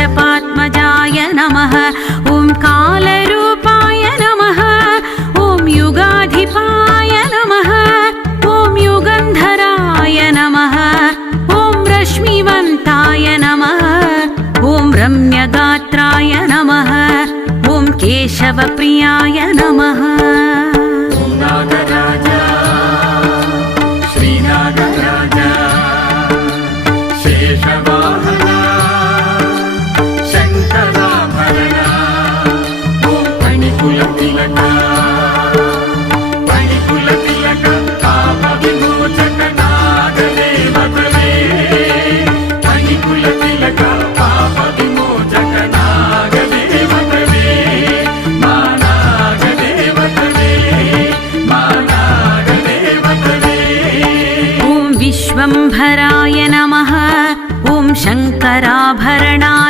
कश्यपात्मजाय नमः। ॐ कालरूपाय नमः। ॐ युगाधिपाय नमः। ॐ युगन्धराय नमः। ॐ रश्मिवन्ताय नमः। ॐ रम्यगात्राय नमः। ॐ केशवप्रियाय नमः। नागराजा श्रीनागराजा